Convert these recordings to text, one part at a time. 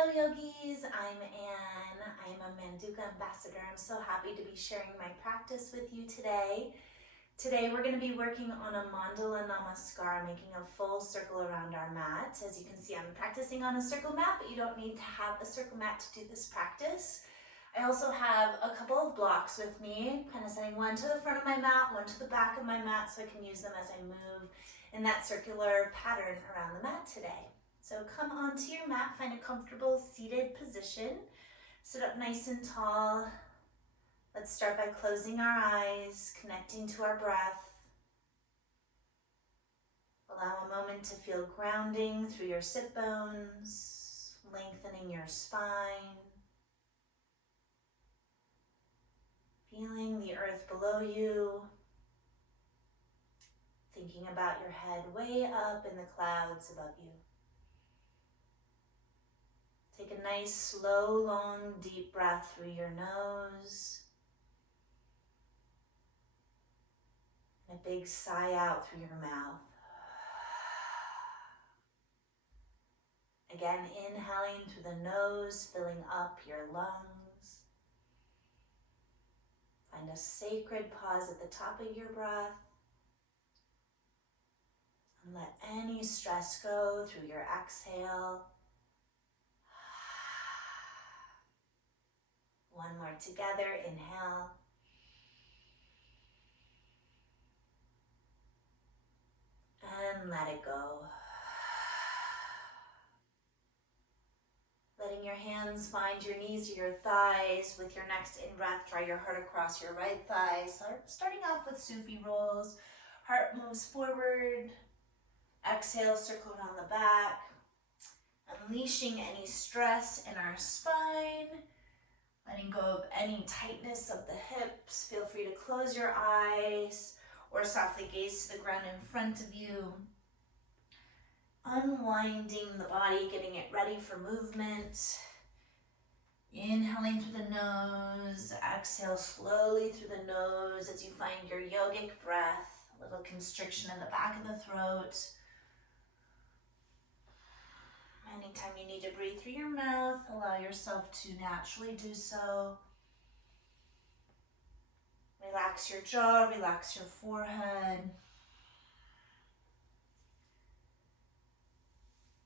Hello yogis, I'm Anne. I'm a Manduka ambassador. I'm so happy to be sharing my practice with you today. Today we're going to be working on a Mandala Namaskara, making a full circle around our mat. As you can see, I'm practicing on a circle mat, but you don't need to have a circle mat to do this practice. I also have a couple of blocks with me, kind of setting one to the front of my mat, one to the back of my mat, so I can use them as I move in that circular pattern around the mat today. So come onto your mat, find a comfortable seated position. Sit up nice and tall. Let's start by closing our eyes, connecting to our breath. Allow a moment to feel grounding through your sit bones, lengthening your spine. Feeling the earth below you. Thinking about your head way up in the clouds above you. Take a nice, slow, long, deep breath through your nose. And a big sigh out through your mouth. Again, inhaling through the nose, filling up your lungs. Find a sacred pause at the top of your breath. And let any stress go through your exhale. One more together, inhale. And let it go. Letting your hands find your knees or your thighs. With your next in-breath, draw your heart across your right thigh. Starting off with Sufi rolls. Heart moves forward. Exhale, circle around the back. Unleashing any stress in our spine. Letting go of any tightness of the hips. Feel free to close your eyes or softly gaze to the ground in front of you. Unwinding the body, getting it ready for movement. Inhaling through the nose, exhale slowly through the nose as you find your yogic breath. A little constriction in the back of the throat. Anytime you need to breathe through your mouth, allow yourself to naturally do so. Relax your jaw, relax your forehead.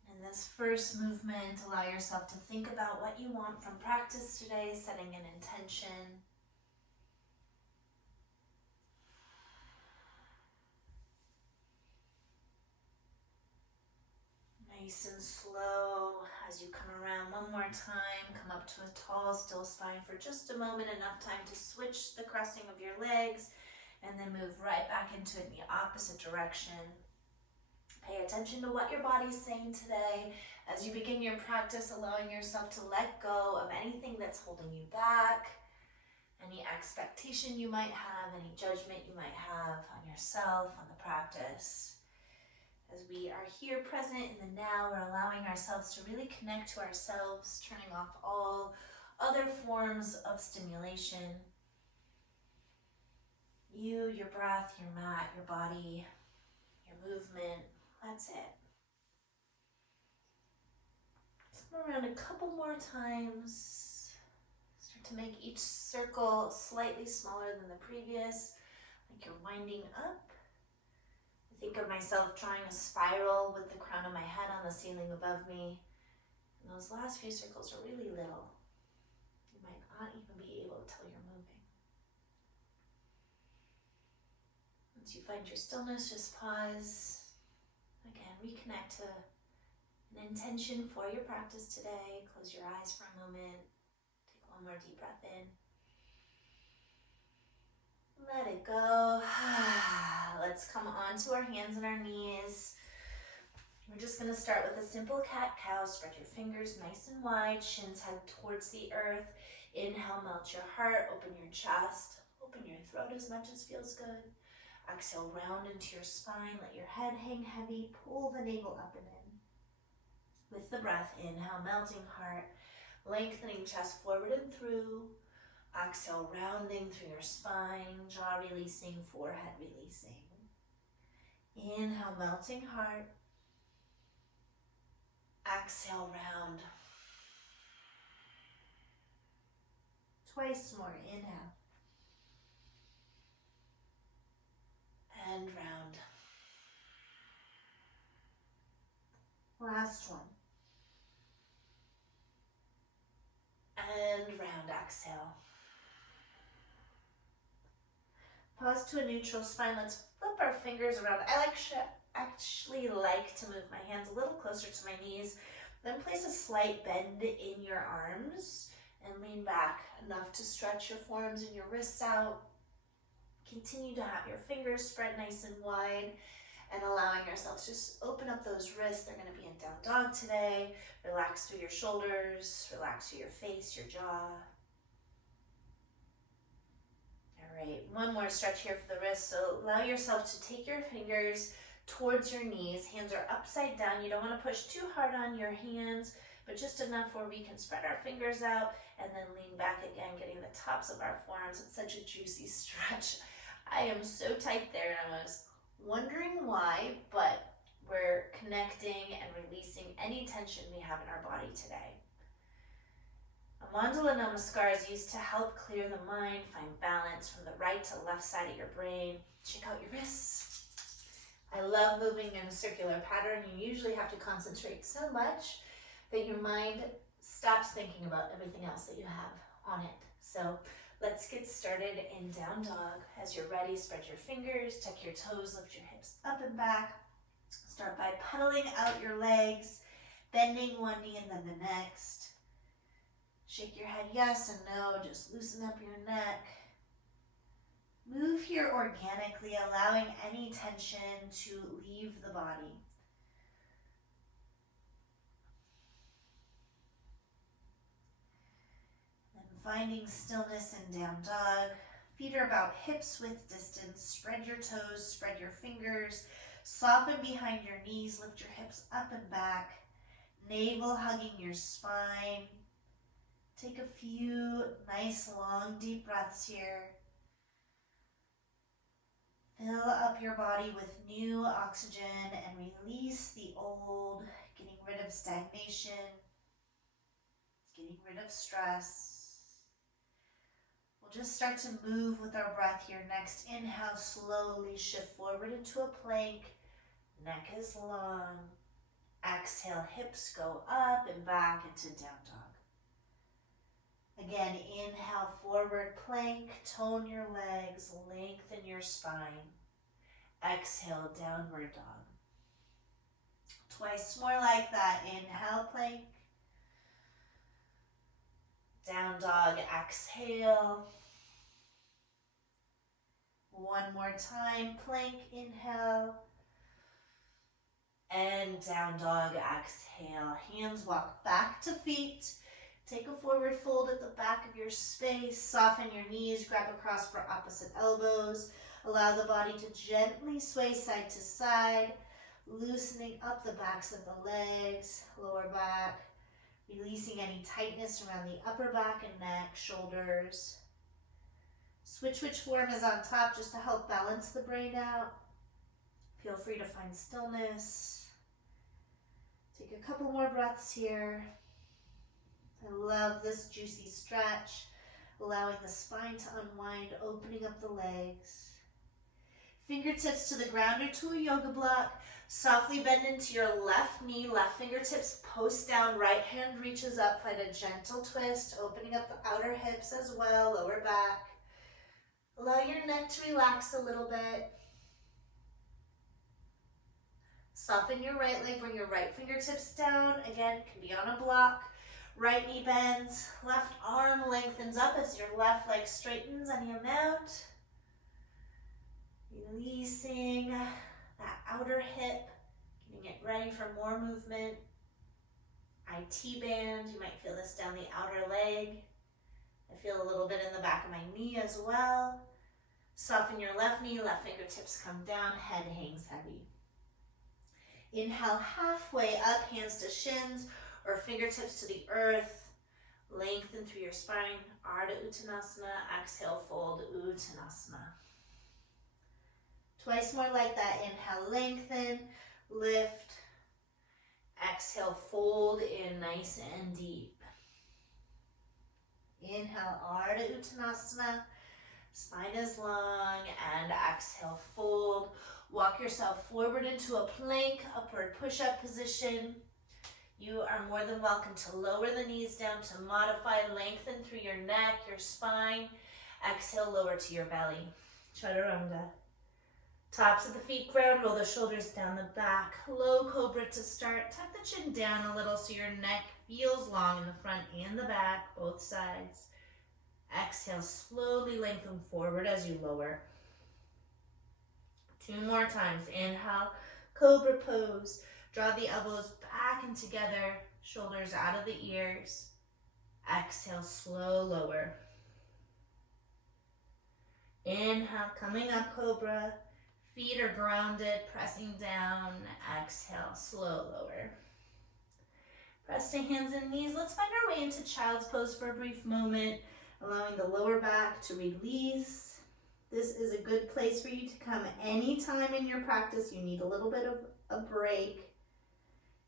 In this first movement, allow yourself to think about what you want from practice today, setting an intention. Nice and slow as you come around one more time. Come up to a tall, still spine for just a moment, enough time to switch the crossing of your legs, and then move right back into it in the opposite direction. Pay attention to what your body's saying today. As you begin your practice, allowing yourself to let go of anything that's holding you back, any expectation you might have, any judgment you might have on yourself, on the practice. As we are here present in the now, we're allowing ourselves to really connect to ourselves, turning off all other forms of stimulation. You, your breath, your mat, your body, your movement. That's it. Come around a couple more times. Start to make each circle slightly smaller than the previous, like you're winding up. I think of myself drawing a spiral with the crown of my head on the ceiling above me. And those last few circles are really little. You might not even be able to tell you're moving. Once you find your stillness, just pause. Again, reconnect to an intention for your practice today. Close your eyes for a moment. Take one more deep breath in. Let it go. Let's come onto our hands and our knees. We're just going to start with a simple cat-cow. Spread your fingers nice and wide. Shins head towards the earth. Inhale, melt your heart. Open your chest. Open your throat as much as feels good. Exhale, round into your spine. Let your head hang heavy. Pull the navel up and in. With the breath, inhale, melting heart. Lengthening chest forward and through. Exhale, rounding through your spine. Jaw releasing, forehead releasing. Inhale, melting heart. Exhale, round. Twice more. Inhale. And round. Last one. And round. Exhale. Pause to a neutral spine. Let's flip our fingers around. I actually like to move my hands a little closer to my knees. Then place a slight bend in your arms and lean back enough to stretch your forearms and your wrists out. Continue to have your fingers spread nice and wide and allowing yourself to just open up those wrists. They're going to be in down dog today. Relax through your shoulders, relax through your face, your jaw. All right, one more stretch here for the wrists. So allow yourself to take your fingers towards your knees. Hands are upside down. You don't want to push too hard on your hands, but just enough where we can spread our fingers out and then lean back again, getting the tops of our forearms. It's such a juicy stretch. I am so tight there, and I was wondering why, but we're connecting and releasing any tension we have in our body today. A Mandala Namaskara is used to help clear the mind, find balance from the right to left side of your brain. Check out your wrists. I love moving in a circular pattern. You usually have to concentrate so much that your mind stops thinking about everything else that you have on it. So let's get started in down dog. As you're ready, spread your fingers, tuck your toes, lift your hips up and back. Start by pedaling out your legs, bending one knee and then the next. Shake your head yes and no, just loosen up your neck. Move here organically, allowing any tension to leave the body. And finding stillness in down dog. Feet are about hips width distance. Spread your toes, spread your fingers. Soften behind your knees, lift your hips up and back. Navel hugging your spine. Take a few nice long deep breaths here. Fill up your body with new oxygen and release the old, getting rid of stagnation, getting rid of stress. We'll just start to move with our breath here. Next, inhale, slowly shift forward into a plank. Neck is long. Exhale, hips go up and back into down dog. Again, inhale, forward plank, tone your legs, lengthen your spine. Exhale, downward dog. Twice more like that. Inhale, plank. Down dog, exhale. One more time, plank, inhale. And down dog, exhale. Hands walk back to feet. Take a forward fold at the back of your space. Soften your knees, grab across for opposite elbows. Allow the body to gently sway side to side, loosening up the backs of the legs, lower back, releasing any tightness around the upper back and neck, shoulders. Switch which form is on top just to help balance the brain out. Feel free to find stillness. Take a couple more breaths here. I love this juicy stretch, allowing the spine to unwind, opening up the legs. Fingertips to the ground or to a yoga block. Softly bend into your left knee, left fingertips post down, right hand reaches up. Find a gentle twist, opening up the outer hips as well, lower back. Allow your neck to relax a little bit. Soften your right leg, bring your right fingertips down. Again, can be on a block. Right knee bends, left arm lengthens up as your left leg straightens any amount. Releasing that outer hip, getting it ready for more movement. IT band, you might feel this down the outer leg. I feel a little bit in the back of my knee as well. Soften your left knee, left fingertips come down, head hangs heavy. Inhale halfway up, hands to shins or fingertips to the earth. Lengthen through your spine, Ardha Uttanasana. Exhale, fold Uttanasana. Twice more like that. Inhale, lengthen, lift. Exhale, fold in nice and deep. Inhale, Ardha Uttanasana. Spine is long, and exhale, fold. Walk yourself forward into a plank, upward push-up position. You are more than welcome to lower the knees down to modify, lengthen through your neck, your spine. Exhale, lower to your belly. Chaturanga. Tops of the feet ground, roll the shoulders down the back. Low cobra to start. Tuck the chin down a little so your neck feels long in the front and the back, both sides. Exhale, slowly lengthen forward as you lower. 2 more times. Inhale, cobra pose. Draw the elbows back and together, shoulders out of the ears. Exhale, slow lower. Inhale, coming up, cobra. Feet are grounded, pressing down. Exhale, slow lower. Press to hands and knees. Let's find our way into child's pose for a brief moment, allowing the lower back to release. This is a good place for you to come anytime in your practice. You need a little bit of a break.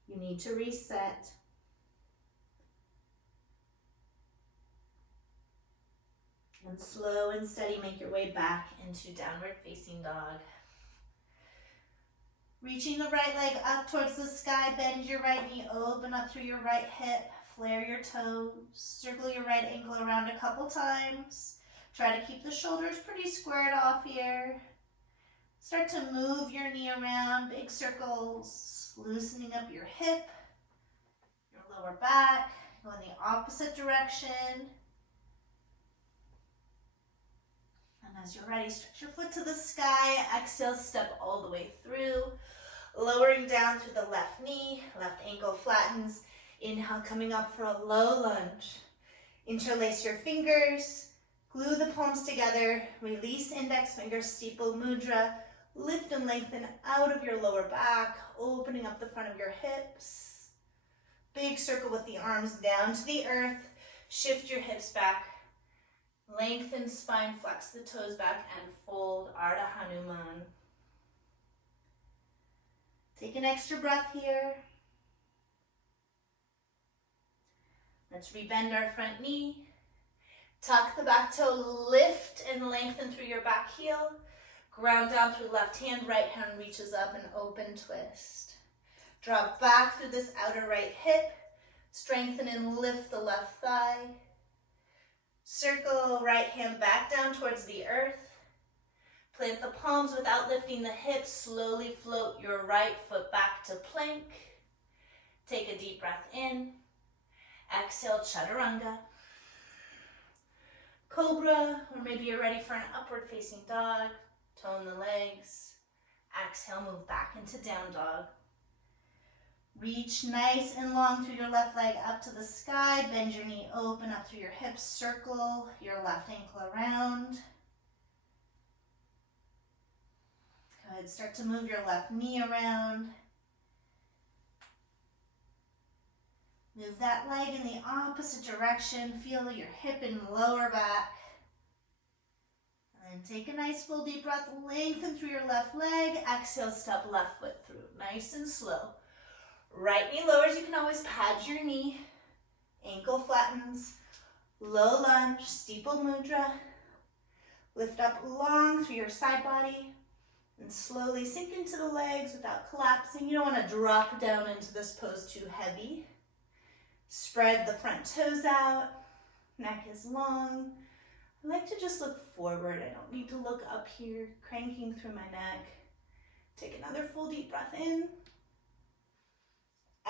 You need to reset. And slow and steady, make your way back into downward facing dog. Reaching the right leg up towards the sky, bend your right knee, open up through your right hip, flare your toes, circle your right ankle around a couple times. Try to keep the shoulders pretty squared off here. Start to move your knee around, big circles, loosening up your hip, your lower back, go in the opposite direction. And as you're ready, stretch your foot to the sky, exhale, step all the way through. Lowering down through the left knee, left ankle flattens. Inhale, coming up for a low lunge. Interlace your fingers, glue the palms together, release index finger, steeple mudra. Lift and lengthen out of your lower back, opening up the front of your hips. Big circle with the arms down to the earth. Shift your hips back. Lengthen spine, flex the toes back, and fold Ardha Hanuman. Take an extra breath here. Let's rebend our front knee. Tuck the back toe, lift and lengthen through your back heel. Ground down through left hand, right hand reaches up and open twist. Drop back through this outer right hip. Strengthen and lift the left thigh. Circle right hand back down towards the earth. Plant the palms without lifting the hips. Slowly float your right foot back to plank. Take a deep breath in. Exhale, chaturanga. Cobra, or maybe you're ready for an upward facing dog. Tone the legs. Exhale, move back into down dog. Reach nice and long through your left leg up to the sky. Bend your knee, open up through your hips. Circle your left ankle around. Good. Start to move your left knee around. Move that leg in the opposite direction. Feel your hip and lower back. And take a nice full deep breath. Lengthen through your left leg. Exhale, step left foot through. Nice and slow. Right knee lowers. You can always pad your knee. Ankle flattens. Low lunge, steeple mudra. Lift up long through your side body. And slowly sink into the legs without collapsing. You don't want to drop down into this pose too heavy. Spread the front toes out. Neck is long. I like to just look forward. I don't need to look up here, cranking through my neck. Take another full deep breath in.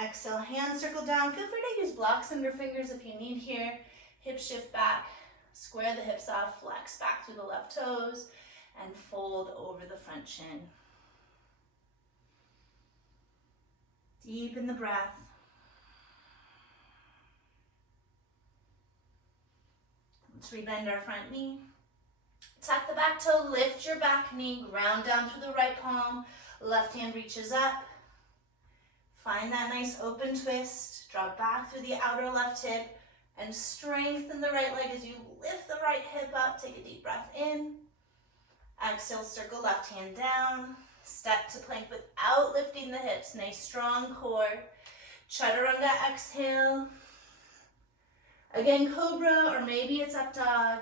Exhale, hands circle down. Feel free to use blocks under fingers if you need here. Hips shift back. Square the hips off. Flex back through the left toes. And fold over the front chin. Deepen the breath. Let's rebend our front knee. Tuck the back toe, lift your back knee, ground down through the right palm. Left hand reaches up. Find that nice open twist. Drop back through the outer left hip and strengthen the right leg as you lift the right hip up. Take a deep breath in. Exhale, circle left hand down. Step to plank without lifting the hips. Nice strong core. Chaturanga, exhale. Again, cobra, or maybe it's up dog.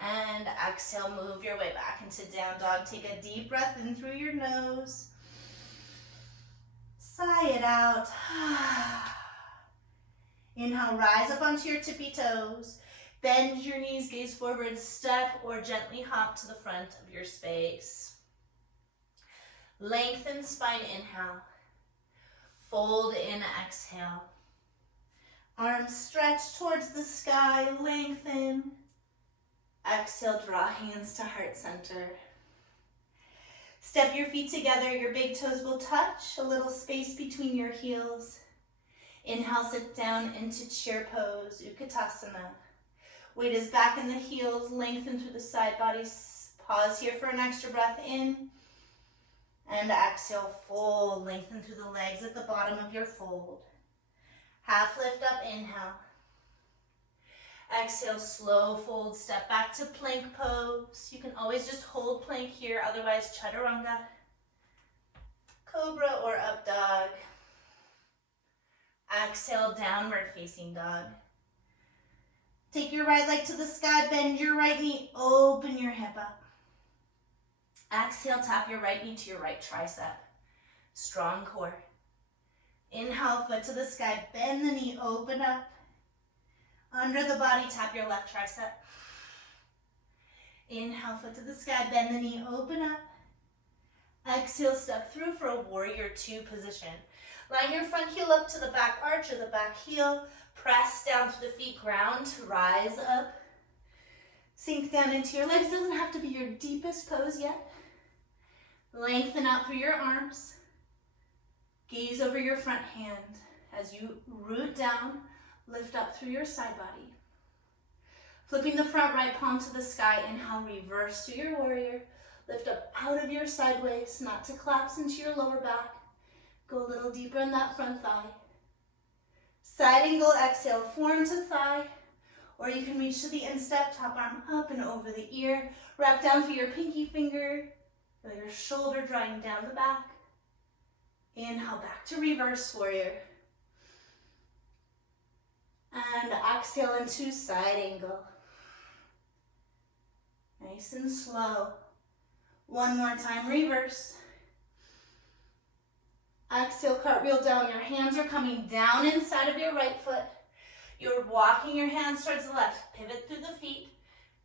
And exhale, move your way back into down dog. Take a deep breath in through your nose. Sigh it out. Inhale, rise up onto your tippy toes. Bend your knees, gaze forward, step or gently hop to the front of your space. Lengthen spine, inhale. Fold in, exhale. Arms stretch towards the sky, lengthen. Exhale, draw hands to heart center. Step your feet together, your big toes will touch, a little space between your heels. Inhale, sit down into chair pose, Utkatasana. Weight is back in the heels, lengthen through the side bodies. Pause here for an extra breath in. And exhale, fold, lengthen through the legs at the bottom of your fold. Half lift up, inhale. Exhale, slow fold, step back to plank pose. You can always just hold plank here, otherwise chaturanga. Cobra or up dog. Exhale, downward facing dog. Take your right leg to the sky, bend your right knee, open your hip up. Exhale, tap your right knee to your right tricep. Strong core. Inhale, foot to the sky, bend the knee, open up. Under the body, tap your left tricep. Inhale, foot to the sky, bend the knee, open up. Exhale, step through for a warrior two position. Line your front heel up to the back arch or the back heel. Press down to the feet, ground to rise up. Sink down into your legs. Doesn't have to be your deepest pose yet. Lengthen out through your arms. Gaze over your front hand as you root down, lift up through your side body. Flipping the front right palm to the sky, inhale, reverse to your warrior. Lift up out of your side waist, not to collapse into your lower back. Go a little deeper in that front thigh. Side angle, exhale, form to thigh. Or you can reach to the instep, top arm up and over the ear. Wrap down for your pinky finger. Feel your shoulder drawing down the back. Inhale, back to reverse warrior. And exhale into side angle. Nice and slow. One more time, reverse. Exhale, cartwheel down. Your hands are coming down inside of your right foot. You're walking your hands towards the left. Pivot through the feet.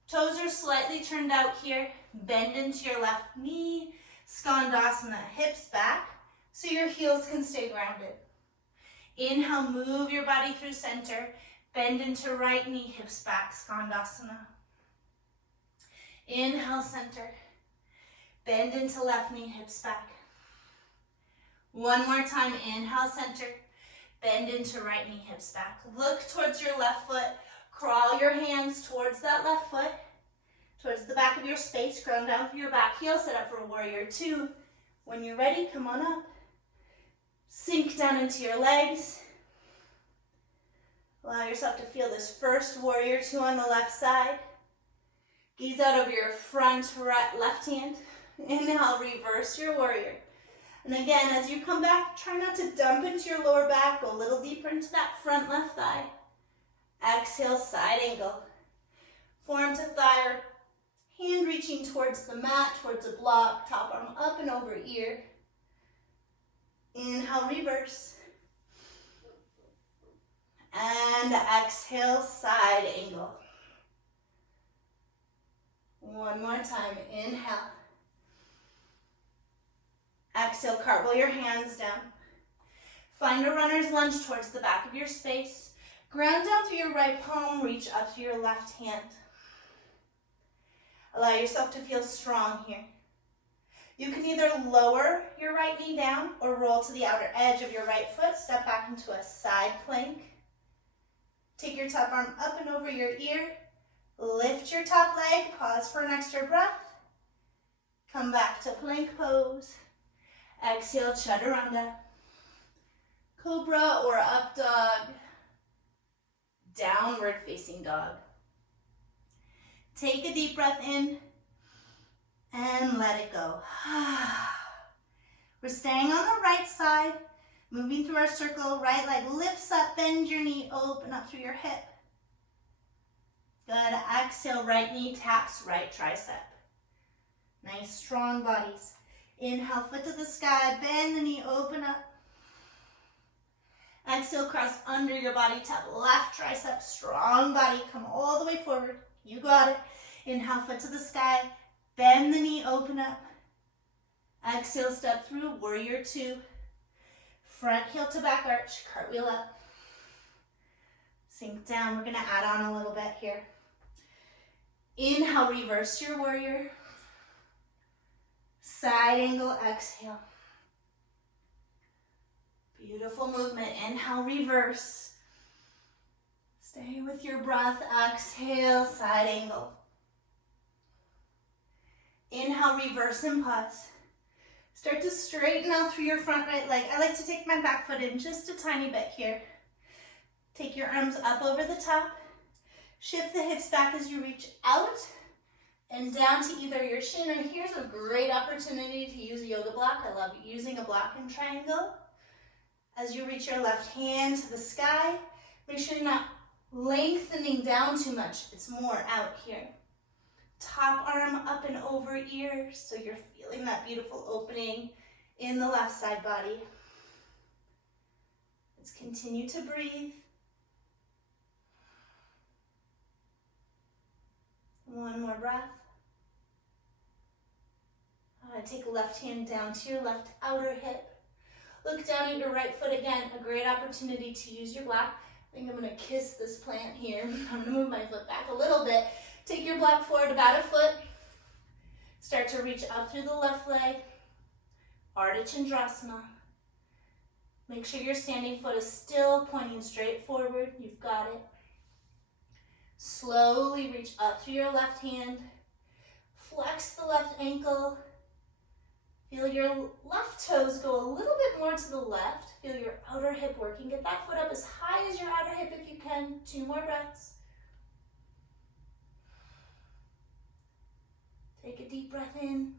Toes are slightly turned out here. Bend into your left knee. Skandasana, hips back so your heels can stay grounded. Inhale, move your body through center. Bend into right knee, hips back, Skandasana. Inhale, center. Bend into left knee, hips back. One more time, inhale, center. Bend into right knee, hips back. Look towards your left foot. Crawl your hands towards that left foot, towards the back of your space. Ground down through your back heel. Set up for warrior two. When you're ready, come on up. Sink down into your legs. Allow yourself to feel this first warrior two on the left side. Gaze out over your front right, left hand. Inhale, reverse your warrior. And again, as you come back, try not to dump into your lower back. Go a little deeper into that front left thigh. Exhale, side angle. Form to thigh, or hand reaching towards the mat, towards a block. Top arm up and over ear. Inhale, reverse. And exhale, side angle. One more time, inhale. Exhale, cartwheel your hands down. Find a runner's lunge towards the back of your space. Ground down through your right palm, reach up to your left hand. Allow yourself to feel strong here. You can either lower your right knee down or roll to the outer edge of your right foot. Step back into a side plank. Take your top arm up and over your ear. Lift your top leg. Pause for an extra breath. Come back to plank pose. Exhale, chaturanga. Cobra or up dog. Downward facing dog. Take a deep breath in and let it go. We're staying on the right side, moving through our circle. Right leg lifts up, bend your knee, open up through your hip. Good. Exhale, right knee taps right tricep. Nice, strong bodies. Inhale, foot to the sky, bend the knee, open up. Exhale, cross under your body, tap left tricep, strong body, come all the way forward. You got it. Inhale, foot to the sky, bend the knee, open up. Exhale, step through, warrior two. Front heel to back arch, cartwheel up. Sink down, we're gonna add on a little bit here. Inhale, reverse your warrior. Side angle, exhale. Beautiful movement. Inhale, reverse. Stay with your breath. Exhale, side angle. Inhale, reverse and pause. Start to straighten out through your front right leg. I like to take my back foot in just a tiny bit here. Take your arms up over the top. Shift the hips back as you reach out and down to either your shin, or here's a great opportunity to use a yoga block. I love using a block and triangle. As you reach your left hand to the sky, make sure you're not lengthening down too much. It's more out here. Top arm up and over ear, so you're feeling that beautiful opening in the left side body. Let's continue to breathe. One more breath. Take left hand down to your left outer hip. Look down at your right foot again. A great opportunity to use your block. I think I'm going to kiss this plant here. I'm going to move my foot back a little bit. Take your block forward about a foot. Start to reach up through the left leg. Ardha Chandrasana. Make sure your standing foot is still pointing straight forward. You've got it. Slowly reach up through your left hand. Flex the left ankle. Feel your left toes go a little bit more to the left. Feel your outer hip working. Get that foot up as high as your outer hip if you can. 2 more breaths. Take a deep breath in.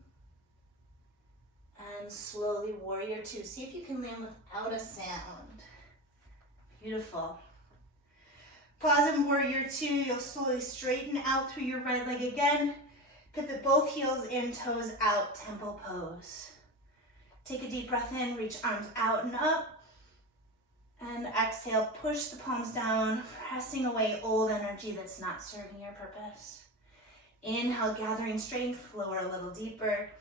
And slowly warrior two. See if you can land without a sound. Beautiful. Pause in warrior two. You'll slowly straighten out through your right leg again. Pivot both heels in, toes out, temple pose. Take a deep breath in, reach arms out and up. And exhale, push the palms down, pressing away old energy that's not serving your purpose. Inhale, gathering strength, lower a little deeper.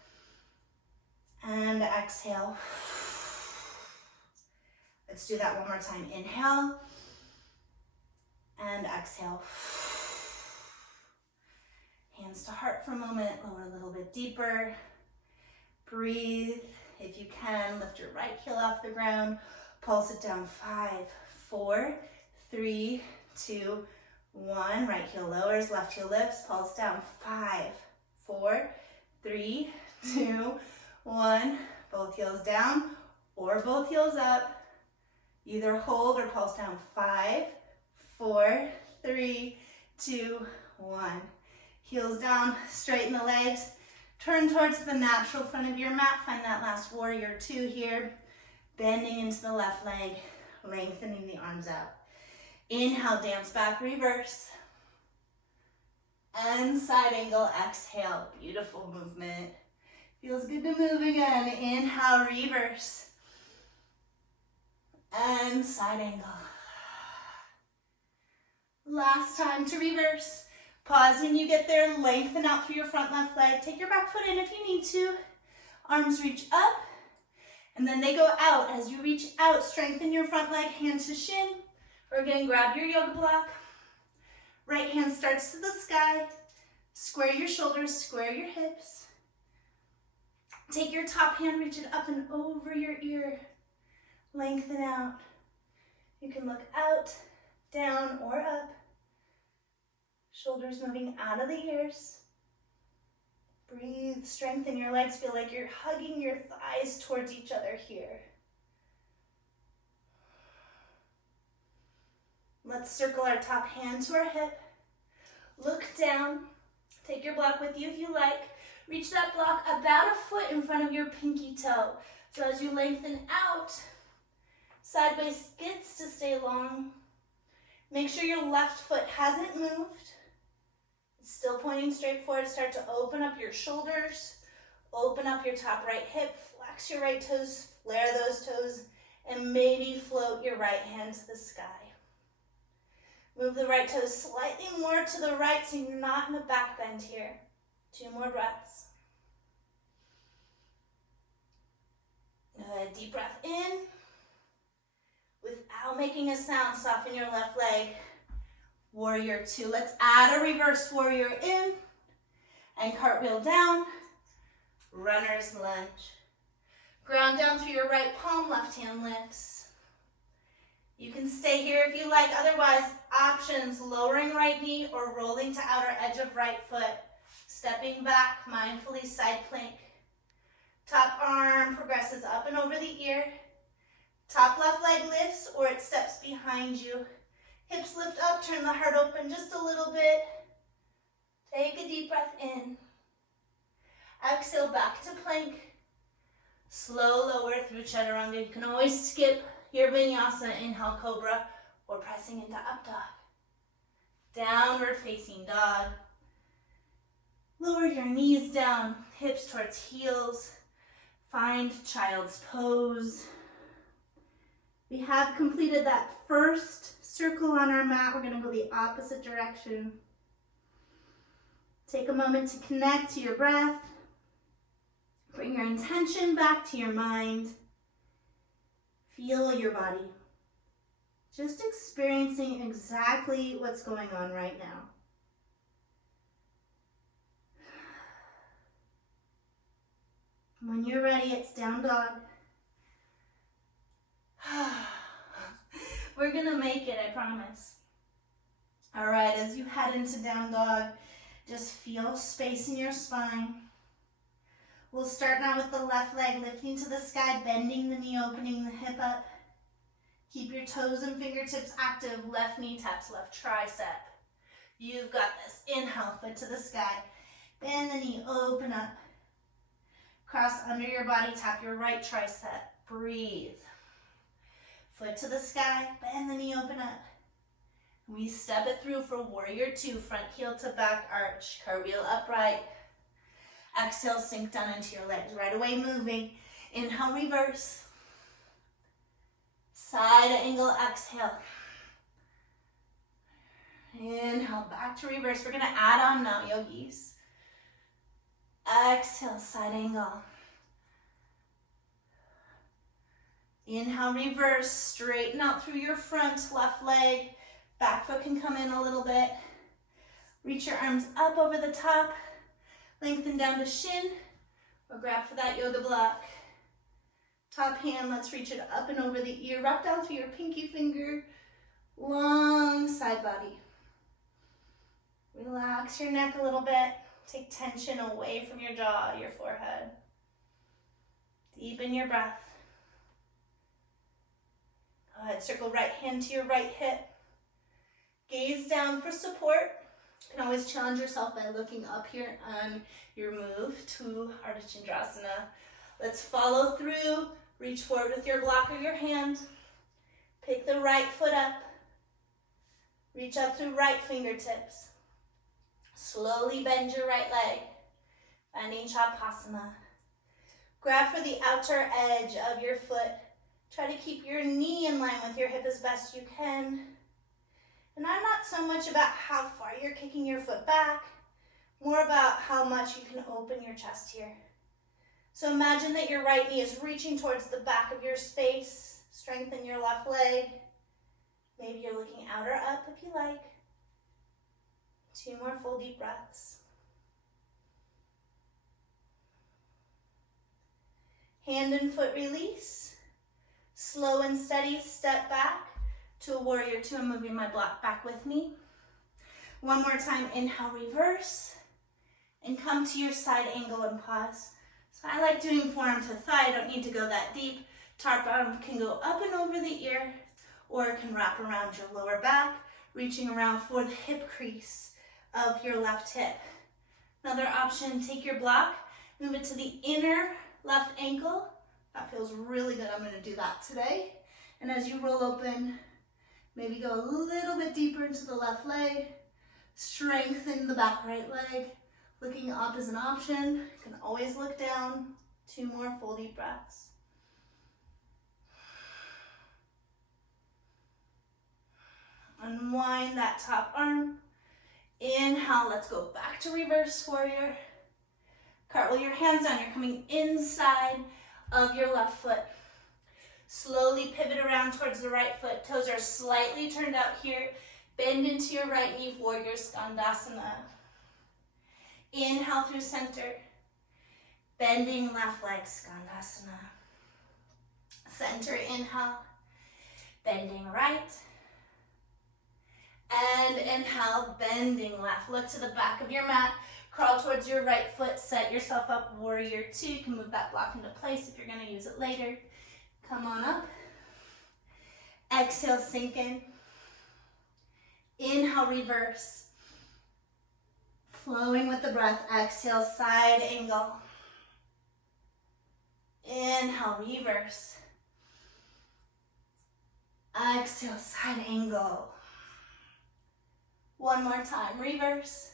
And exhale. Let's do that one more time. Inhale. And exhale. Hands to heart for a moment, lower a little bit deeper. Breathe. If you can, lift your right heel off the ground. Pulse it down. 5, 4, 3, 2, 1. Right heel lowers, left heel lifts. Pulse down. 5, 4, 3, 2, 1. Both heels down or both heels up. Either hold or pulse down. 5, 4, 3, 2, 1. Heels down, straighten the legs. Turn towards the natural front of your mat. Find that last warrior two here. Bending into the left leg, lengthening the arms out. Inhale, dance back, reverse. And side angle, exhale. Beautiful movement. Feels good to move again. Inhale, reverse. And side angle. Last time to reverse. Pause when you get there, lengthen out through your front left leg. Take your back foot in if you need to. Arms reach up, and then they go out. As you reach out, strengthen your front leg, hand to shin. Or again, grab your yoga block. Right hand starts to the sky. Square your shoulders, square your hips. Take your top hand, reach it up and over your ear. Lengthen out. You can look out, down, or up. Shoulders moving out of the ears. Breathe, strengthen your legs. Feel like you're hugging your thighs towards each other here. Let's circle our top hand to our hip. Look down. Take your block with you if you like. Reach that block about a foot in front of your pinky toe. So as you lengthen out, side base gets to stay long. Make sure your left foot hasn't moved. Still pointing straight forward. Start to open up your shoulders, open up your top right hip, flex your right toes, flare those toes, and maybe float your right hand to the sky. Move the right toes slightly more to the right so you're not in a back bend here. 2 more breaths. Good, deep breath in. Without making a sound, soften your left leg. Warrior 2. Let's add a reverse warrior in and cartwheel down. Runner's lunge. Ground down through your right palm, left hand lifts. You can stay here if you like. Otherwise, options, lowering right knee or rolling to outer edge of right foot. Stepping back, mindfully side plank. Top arm progresses up and over the ear. Top left leg lifts or it steps behind you. Hips lift up, turn the heart open just a little bit. Take a deep breath in. Exhale back to plank. Slow lower through chaturanga. You can always skip your vinyasa, inhale cobra, or pressing into up dog. Downward facing dog. Lower your knees down, hips towards heels. Find child's pose. We have completed that first circle on our mat. We're going to go the opposite direction. Take a moment to connect to your breath. Bring your intention back to your mind. Feel your body. Just experiencing exactly what's going on right now. When you're ready, it's down dog. We're gonna make it, I promise. All right, as you head into down dog, just feel space in your spine. We'll start now with the left leg lifting to the sky, bending the knee, opening the hip up. Keep your toes and fingertips active. Left knee taps left tricep. You've got this. Inhale, foot to the sky. Bend the knee, open up. Cross under your body, tap your right tricep. Breathe. Foot to the sky, bend the knee, open up. We step it through for warrior 2, front heel to back arch, cartwheel upright. Exhale, sink down into your legs. Right away moving. Inhale, reverse. Side angle, exhale. Inhale, back to reverse. We're gonna add on now, yogis. Exhale, side angle. Inhale, reverse, straighten out through your front left leg. Back foot can come in a little bit. Reach your arms up over the top. Lengthen down to shin, or grab for that yoga block. Top hand, let's reach it up and over the ear. Wrap down through your pinky finger. Long side body. Relax your neck a little bit. Take tension away from your jaw, your forehead. Deepen your breath. Go ahead, circle right hand to your right hip. Gaze down for support. You can always challenge yourself by looking up here on your move to Ardha Chandrasana. Let's follow through. Reach forward with your block or your hand. Pick the right foot up. Reach up through right fingertips. Slowly bend your right leg. Finding Shavasana. Grab for the outer edge of your foot. Try to keep your knee in line with your hip as best you can. And I'm not so much about how far you're kicking your foot back, more about how much you can open your chest here. So imagine that your right knee is reaching towards the back of your space. Strengthen your left leg. Maybe you're looking out or up if you like. 2 more full deep breaths. Hand and foot release. Slow and steady step back to a warrior 2. I'm moving my block back with me. One more time, inhale, reverse. And come to your side angle and pause. So I like doing forearm to thigh. I don't need to go that deep. Top arm can go up and over the ear, or it can wrap around your lower back, reaching around for the hip crease of your left hip. Another option, take your block, move it to the inner left ankle. That feels really good. I'm going to do that today. And as you roll open, maybe go a little bit deeper into the left leg. Strengthen the back right leg. Looking up is an option. You can always look down. 2 more full deep breaths. Unwind that top arm. Inhale, let's go back to reverse warrior. Cartwheel your hands down. You're coming inside of your left foot. Slowly pivot around towards the right foot. Toes are slightly turned out here. Bend into your right knee, warrior skandasana. Inhale through center. Bending left leg, skandasana. Center inhale. Bending right. And inhale, bending left. Look to the back of your mat. Crawl towards your right foot. Set yourself up, warrior 2. You can move that block into place if you're going to use it later. Come on up. Exhale, sink in. Inhale, reverse. Flowing with the breath. Exhale, side angle. Inhale, reverse. Exhale, side angle. One more time, reverse.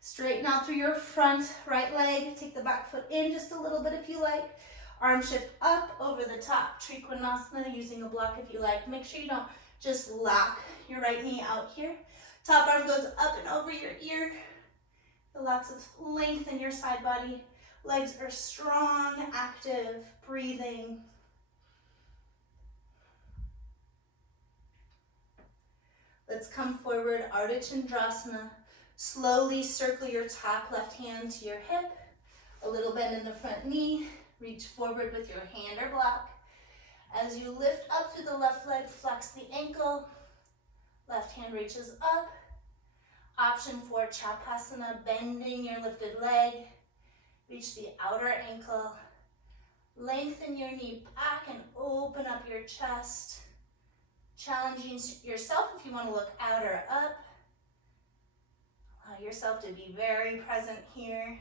Straighten out through your front right leg. Take the back foot in just a little bit if you like. Arm shift up over the top. Trikonasana, using a block if you like. Make sure you don't just lock your right knee out here. Top arm goes up and over your ear. Lots of length in your side body. Legs are strong, active, breathing. Let's come forward, Ardha Chandrasana. Slowly circle your top left hand to your hip. A little bend in the front knee. Reach forward with your hand or block. As you lift up through the left leg, flex the ankle. Left hand reaches up. Option for Chapasana, bending your lifted leg. Reach the outer ankle. Lengthen your knee back and open up your chest. Challenging yourself if you want to look out or up. Allow yourself to be very present here.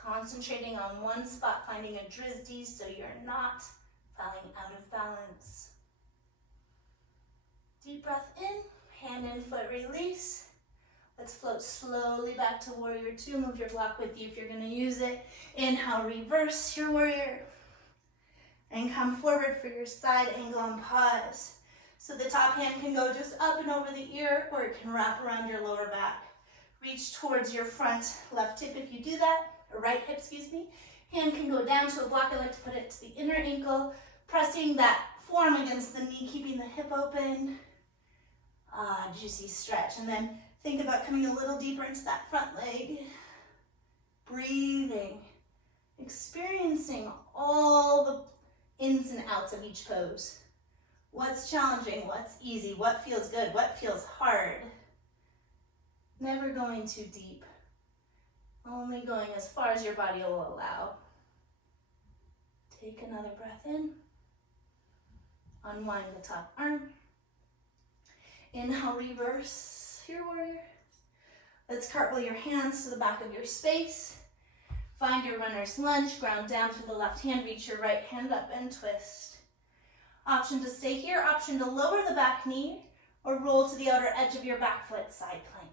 Concentrating on one spot, finding a drizdi so you're not falling out of balance. Deep breath in, hand and foot release. Let's float slowly back to warrior 2. Move your block with you if you're going to use it. Inhale, reverse your warrior. And come forward for your side angle and pause. So the top hand can go just up and over the ear, or it can wrap around your lower back. Reach towards your front left hip if you do that, or right hip, excuse me. Hand can go down to a block. I like to put it to the inner ankle, pressing that forearm against the knee, keeping the hip open. Juicy stretch. And then think about coming a little deeper into that front leg. Breathing, experiencing all the ins and outs of each pose. What's challenging, what's easy, what feels good, what feels hard. Never going too deep. Only going as far as your body will allow. Take another breath in. Unwind the top arm. Inhale, reverse your warrior. Let's cartwheel your hands to the back of your space. Find your runner's lunge, ground down through the left hand, reach your right hand up and twist. Option to stay here, option to lower the back knee or roll to the outer edge of your back foot, side plank.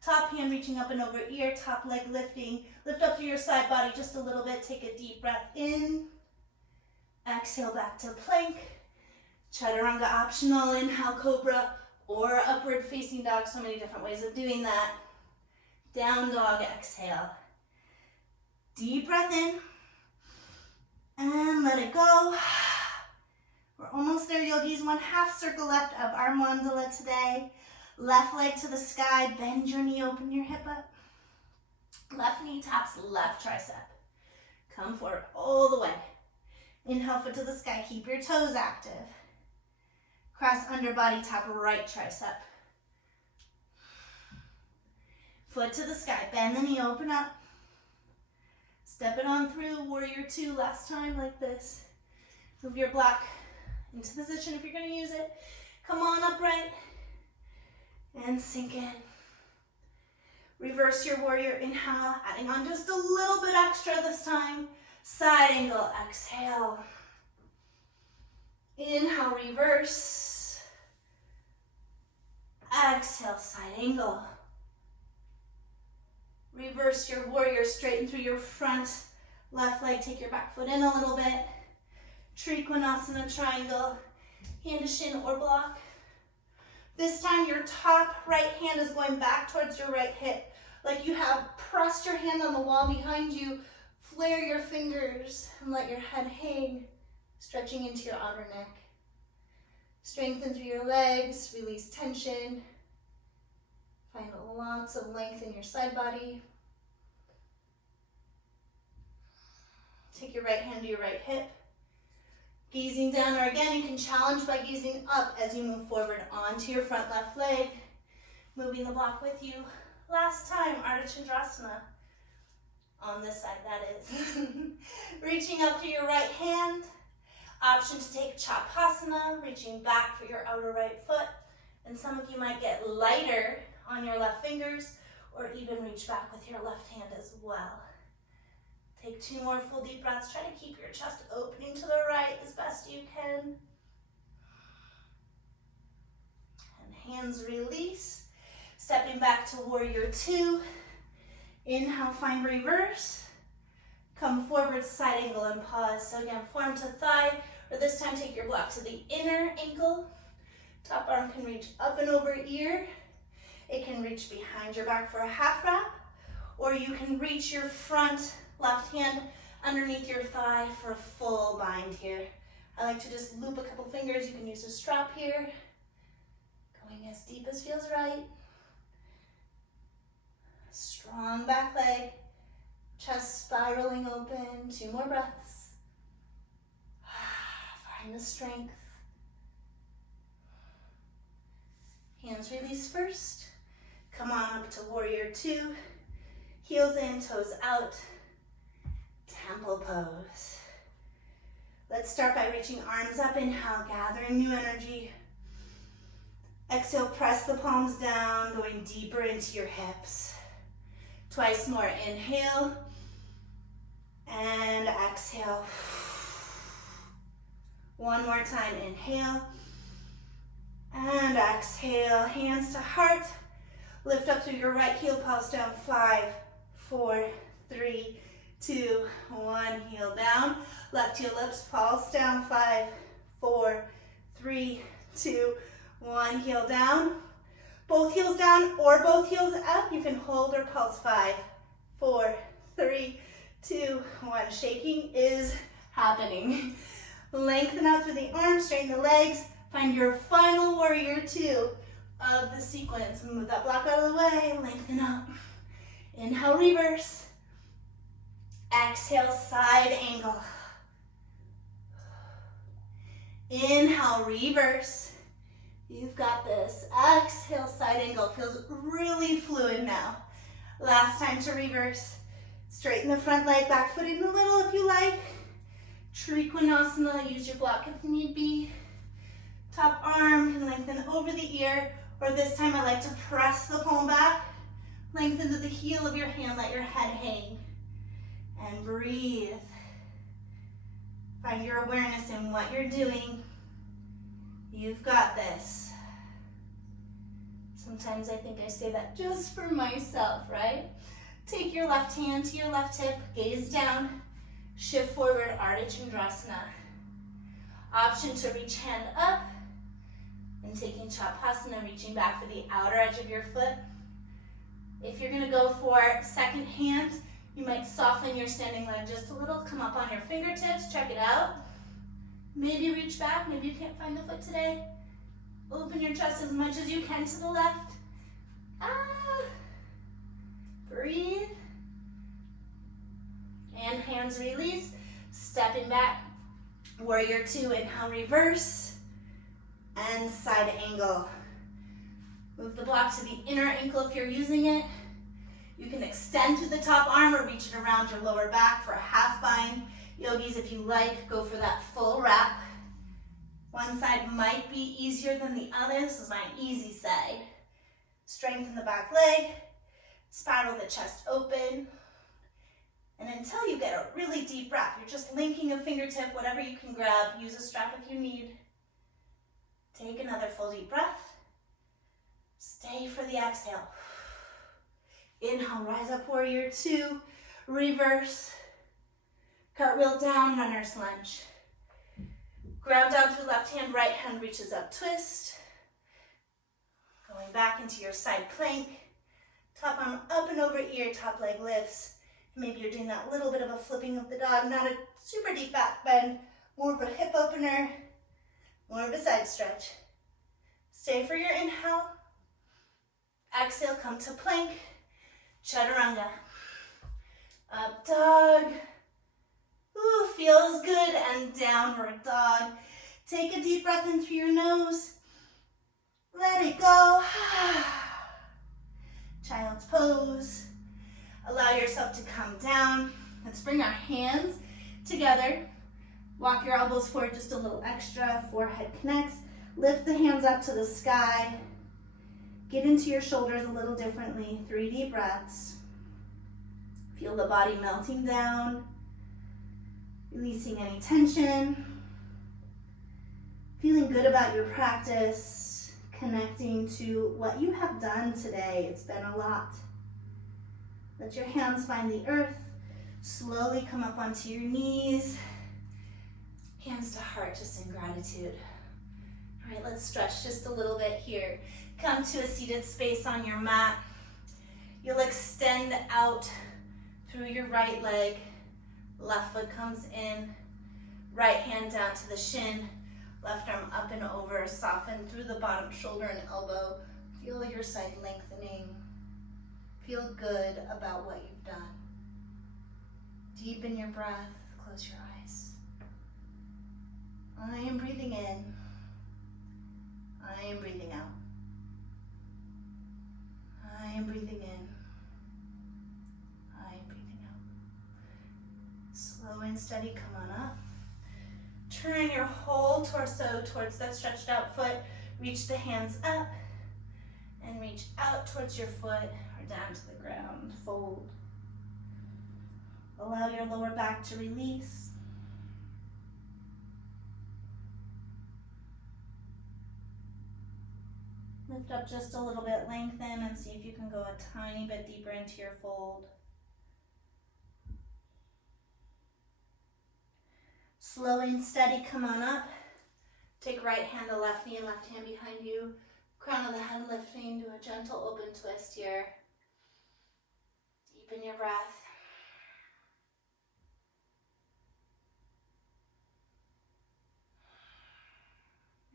Top hand reaching up and over ear, top leg lifting. Lift up through your side body just a little bit. Take a deep breath in. Exhale back to plank. Chaturanga optional, inhale cobra or upward facing dog. So many different ways of doing that. Down dog, exhale. Deep breath in. And let it go. We're almost there, yogis. 1/2 circle left of our mandala today. Left leg to the sky, bend your knee, open your hip up. Left knee taps left tricep. Come forward all the way. Inhale, foot to the sky, keep your toes active. Cross under body, tap right tricep. Foot to the sky, bend the knee, open up. Step it on through, warrior 2, last time like this. Move your block into position if you're going to use it. Come on upright and sink in. Reverse your warrior, inhale, adding on just a little bit extra this time. Side angle, exhale. Inhale, reverse. Exhale, side angle. Reverse your warrior, straighten through your front left leg. Take your back foot in a little bit. Trikonasana triangle, hand to shin or block. This time your top right hand is going back towards your right hip. Like you have pressed your hand on the wall behind you. Flare your fingers and let your head hang, stretching into your outer neck. Strengthen through your legs, release tension. Find lots of length in your side body. Take your right hand to your right hip. Gazing down, or again, you can challenge by gazing up as you move forward onto your front left leg. Moving the block with you. Last time, Ardha Chandrasana. On this side, that is. Reaching up through your right hand. Option to take Chapasana, reaching back for your outer right foot. And some of you might get lighter on your left fingers, or even reach back with your left hand as well. Take 2 more full deep breaths. Try to keep your chest opening to the right as best you can. And hands release. Stepping back to warrior 2. Inhale, find reverse. Come forward, side angle and pause. So again, forearm to thigh, or this time take your block to the inner ankle. Top arm can reach up and over ear. It can reach behind your back for a half wrap, or you can reach your front left hand underneath your thigh for a full bind here. I like to just loop a couple fingers. You can use a strap here. Going as deep as feels right. Strong back leg. Chest spiraling open. 2 more breaths. Find the strength. Hands release first. Come on up to warrior 2. Heels in, toes out. Temple pose. Let's start by reaching arms up. Inhale, gathering new energy. Exhale, press the palms down, going deeper into your hips. Twice more. Inhale and exhale. 1 more time. Inhale and exhale. Hands to heart. Lift up through your right heel, pulse down. 5, 4, 3, 2, 1. Heel down. Left heel lips, pulse down. 5, 4, 3, 2, 1. Heel down. Both heels down or both heels up. You can hold or pulse. 5, 4, 3, 2, 1. Shaking is happening. Lengthen out through the arms, straighten the legs. Find your final warrior 2 of the sequence. Move that block out of the way. Lengthen up. Inhale, reverse. Exhale, side angle. Inhale, reverse. You've got this. Exhale, side angle. Feels really fluid now. Last time to reverse. Straighten the front leg, back foot in a little if you like. Trikonasana, use your block if need be. Top arm can lengthen over the ear, or this time I like to press the palm back. Lengthen to the heel of your hand, let your head hang. And breathe. Find your awareness in what you're doing. You've got this. Sometimes I think I say that just for myself, right? Take your left hand to your left hip, gaze down, shift forward, Ardha Chandrasana. Option to reach hand up, and taking Chapasana, reaching back for the outer edge of your foot. If you're gonna go for second hand, you might soften your standing leg just a little, come up on your fingertips, check it out. Maybe reach back, maybe you can't find the foot today. Open your chest as much as you can to the left. Breathe. And hands release. Stepping back. Warrior 2, inhale, reverse. And side angle. Move the block to the inner ankle if you're using it. You can extend through the top arm or reach it around your lower back for a half bind. Yogis, if you like, go for that full wrap. One side might be easier than the other. This is my easy side. Strengthen the back leg. Spiral the chest open. And until you get a really deep wrap, you're just linking a fingertip, whatever you can grab. Use a strap if you need. Take another full deep breath. Stay for the exhale. Inhale, rise up, warrior two. Reverse. Cartwheel down, runner's lunge. Ground down through left hand, right hand reaches up, twist. Going back into your side plank. Top arm up and over ear, top leg lifts. Maybe you're doing that little bit of a flipping of the dog, not a super deep back bend, more of a hip opener, more of a side stretch. Stay for your inhale. Exhale, come to plank, chaturanga. Up dog. Ooh, feels good, and downward dog. Take a deep breath in through your nose. Let it go. Child's pose. Allow yourself to come down. Let's bring our hands together. Walk your elbows forward just a little extra. Forehead connects. Lift the hands up to the sky. Get into your shoulders a little differently. 3 deep breaths. Feel the body melting down. Releasing any tension. Feeling good about your practice. Connecting to what you have done today. It's been a lot. Let your hands find the earth. Slowly come up onto your knees. Hands to heart, just in gratitude. All right, let's stretch just a little bit here. Come to a seated space on your mat. You'll extend out through your right leg. Left foot comes in. Right hand down to the shin. Left arm up and over. Soften through the bottom shoulder and elbow. Feel your side lengthening. Feel good about what you've done. Deepen your breath. Close your eyes. I am breathing in. I am breathing out. I am breathing in. I am breathing out. Slow and steady, come on up. Turn your whole torso towards that stretched out foot. Reach the hands up and reach out towards your foot or down to the ground. Fold. Allow your lower back to release. Lift up just a little bit, lengthen, and see if you can go a tiny bit deeper into your fold. Slow and steady, come on up. Take right hand to left knee and left hand behind you. Crown of the head lifting, do a gentle open twist here. Deepen your breath.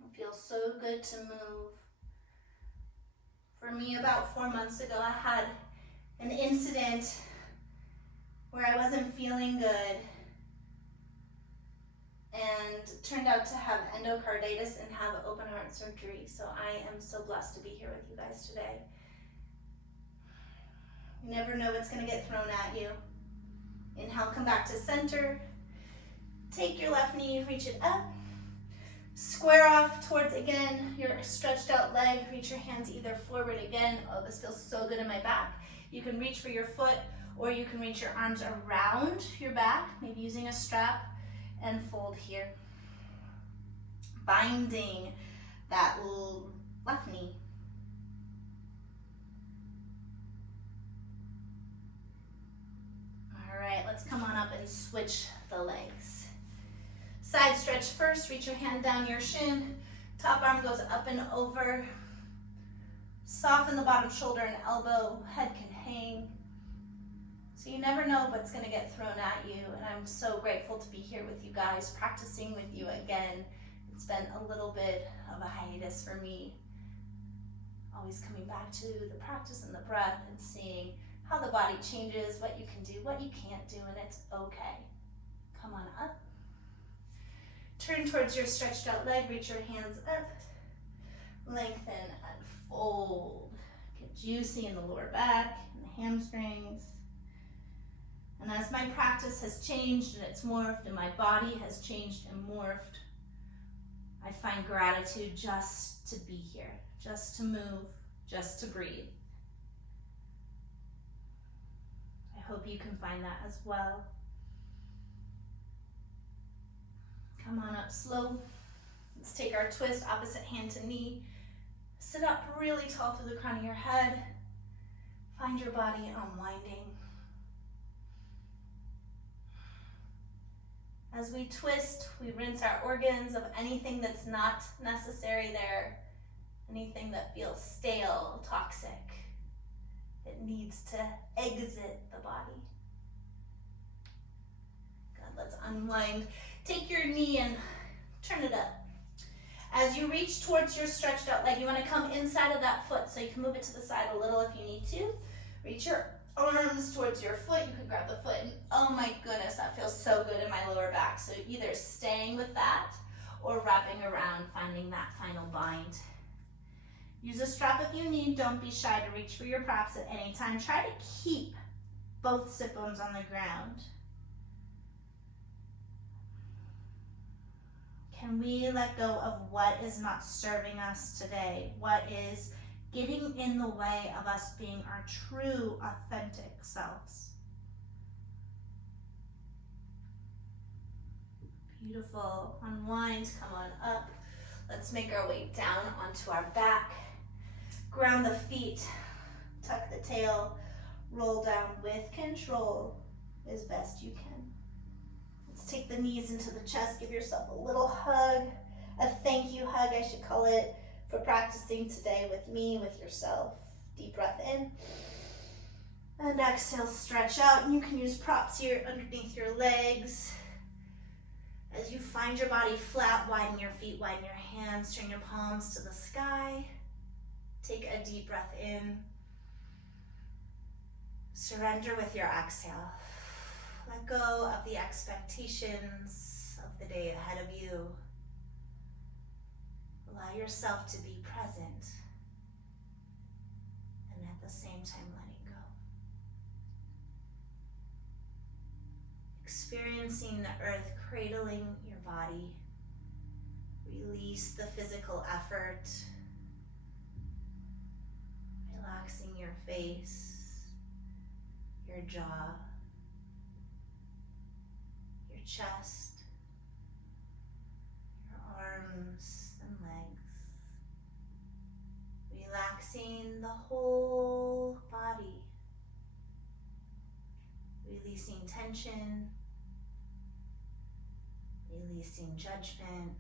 It feels so good to move. For me, about 4 months ago, I had an incident where I wasn't feeling good and turned out to have endocarditis and have open heart surgery. So I am so blessed to be here with you guys today. You never know what's going to get thrown at you. Inhale, come back to center. Take your left knee, reach it up. Square off towards, again, your stretched out leg. Reach your hands either forward again. Oh, this feels so good in my back. You can reach for your foot, or you can reach your arms around your back, maybe using a strap, and fold here. Binding that left knee. All right, let's come on up and switch the legs. Side stretch first, reach your hand down your shin. Top arm goes up and over. Soften the bottom shoulder and elbow, head can hang. So you never know what's gonna get thrown at you, and I'm so grateful to be here with you guys, practicing with you again. It's been a little bit of a hiatus for me. Always coming back to the practice and the breath and seeing how the body changes, what you can do, what you can't do, and it's okay. Come on up. Turn towards your stretched out leg, reach your hands up. Lengthen and fold. Get juicy in the lower back and the hamstrings. And as my practice has changed and it's morphed and my body has changed and morphed, I find gratitude just to be here, just to move, just to breathe. I hope you can find that as well. Come on up slow. Let's take our twist, opposite hand to knee. Sit up really tall through the crown of your head. Find your body unwinding. As we twist, we rinse our organs of anything that's not necessary there, anything that feels stale, toxic. It needs to exit the body. Good, let's unwind. Take your knee and turn it up. As you reach towards your stretched out leg, you want to come inside of that foot, so you can move it to the side a little if you need to. Reach your arms towards your foot. You can grab the foot, and oh my goodness, that feels so good in my lower back. So either staying with that or wrapping around, finding that final bind. Use a strap if you need. Don't be shy to reach for your props at any time. Try to keep both sit bones on the ground. Can we let go of what is not serving us today? What is getting in the way of us being our true, authentic selves? Beautiful. Unwind, come on up. Let's make our way down onto our back. Ground the feet, tuck the tail, roll down with control as best you can. Let's take the knees into the chest, give yourself a little hug, a thank you hug, I should call it, for practicing today with me, with yourself. Deep breath in. And exhale, stretch out. And you can use props here underneath your legs. As you find your body flat, widen your feet, widen your hands, turn your palms to the sky. Take a deep breath in. Surrender with your exhale. Let go of the expectations of the day ahead of you. Allow yourself to be present and at the same time letting go. Experiencing the earth cradling your body. Release the physical effort. Relaxing your face, your jaw, your chest, your arms and legs. Relaxing the whole body. Releasing tension, releasing judgment.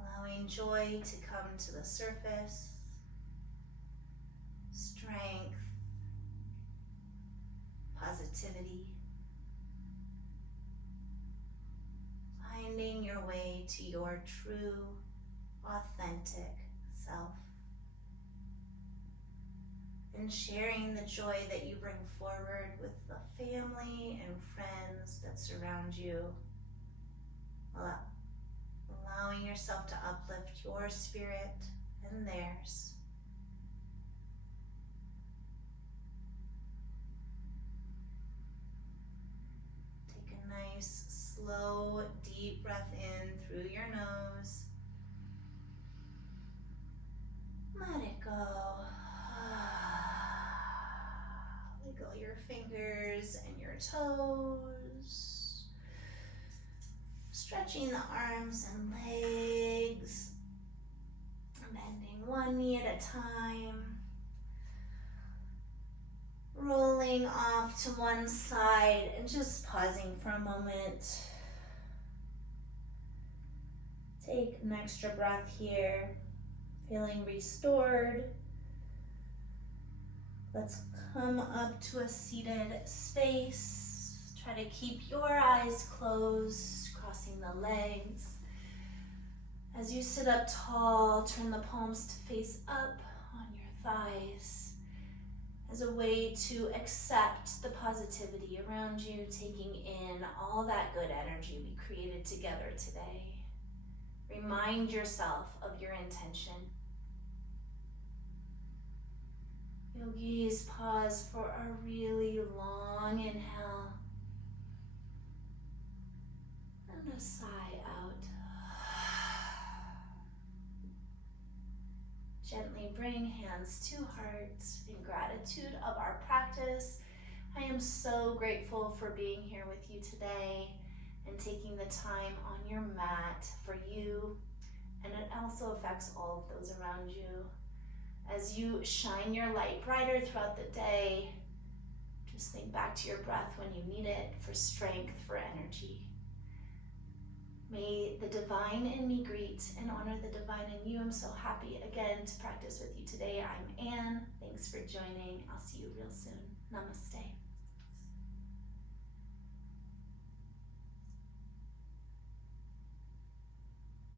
Allowing joy to come to the surface, strength, positivity. Finding your way to your true, authentic self. And sharing the joy that you bring forward with the family and friends that surround you. Allowing yourself to uplift your spirit and theirs. Take a nice, slow, deep breath in through your nose. Let it go. Wiggle your fingers and your toes. Stretching the arms and legs, bending one knee at a time, rolling off to one side and just pausing for a moment. Take an extra breath here, feeling restored. Let's come up to a seated space. Try to keep your eyes closed, crossing the legs. As you sit up tall, turn the palms to face up on your thighs as a way to accept the positivity around you, taking in all that good energy we created together today. Remind yourself of your intention. Yogis, pause for a really long inhale and a sigh out. Gently bring hands to heart in gratitude of our practice. I am so grateful for being here with you today and taking the time on your mat for you. And it also affects all of those around you. As you shine your light brighter throughout the day, just think back to your breath when you need it for strength, for energy. May the divine in me greet and honor the divine in you. I'm so happy again to practice with you today. I'm Anne. Thanks for joining. I'll see you real soon. Namaste.